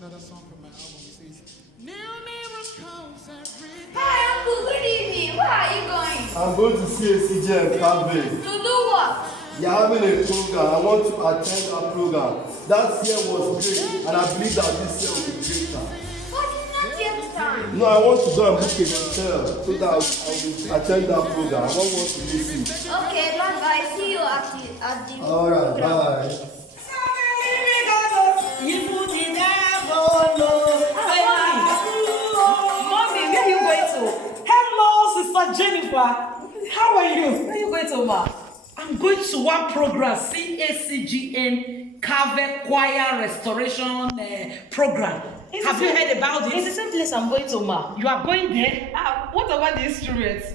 another song from my album. It says, New miracles every day. Hi, Uncle. Good evening. Where are you going? I'm going to see a CJ and Advert. To do what? You're having a program. I want to attend that program. That year was great, and I believe that this year will be greater. But it's not yet time. No, I want to go and book a hotel so that I will attend that program. I won't want to miss it. Okay, bye-bye. See you at the Alright, bye. Mommy, where are you going to? Hello, Sister Jennifer. How are you? Where are you going to, ma? I'm going to one program, CACGN Carver Choir Restoration Program. Have you heard about It's the it? same place I'm going to, ma. You are going there? What about the instruments?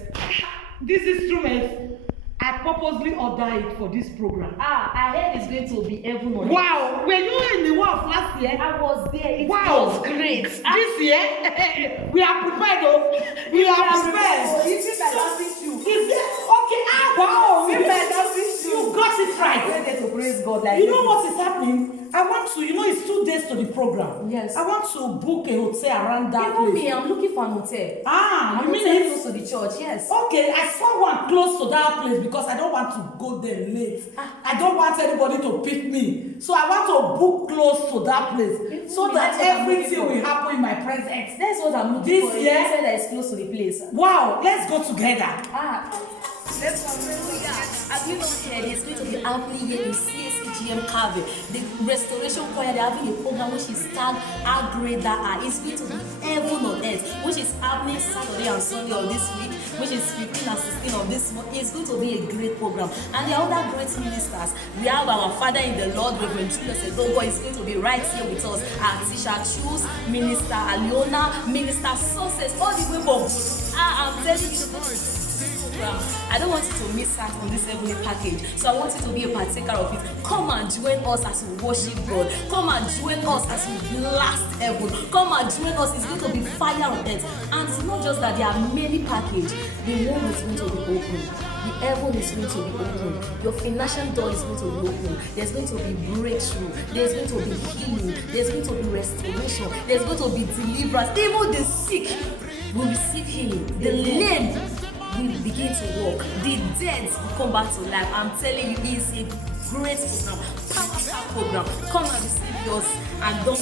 This instrument, I purposely ordered it for this program. I heard it's going to be heaven on earth. Wow, were you in the one of last year? I was there. It Wow, was great. This year, we are prepared though. We are prepared. You think I don't miss you? Is it okay? Wow, You think I don't miss you? you got it I right. went there to praise God like You know this. what is happening? I want to, it's 2 days to the program. Yes. I want to book a hotel around that Even place. me, I'm looking for an hotel. Ah, you I'm mean hotel it? close to the church, yes. Okay, I saw one close to that place because I don't want to go there late. I don't want anybody to pick me. So I want to book close to that place so that everything will happen in my presence. That's what I'm looking This for. year? You said that it's close to the place. Wow, let's go together. Let's go. Have you not heard it's going to be happening here in CACGM Carver? The restoration choir, they're having a program which is tagged How Great Thou Art. It's going to be heaven on earth, which is happening Saturday and Sunday of this week, which is 15 and 16 of this month. It's going to be a great program. And there are other great ministers. We have our Father in the Lord, Reverend Julius Edogo, is going to be right here with us. Our teacher Chus, Minister Aliona, Minister Success, all the way from I'm telling you. I don't want you to miss out on this heavenly package, so I want you to be a partaker of it. Come and join us as we worship God. Come and join us as we blast heaven. Come and join us. It's going to be fire on earth. And it's not just that there are many packages. The womb is going to be open. The heaven is going to be open. Your financial door is going to be open. There's going to be breakthrough. There's going to be healing. There's going to be restoration. There's going to be deliverance. Even the sick will receive healing. The lame will begin to walk. The dead will come back to life. I'm telling you, it's a great program, powerful program. Come and receive yours and don't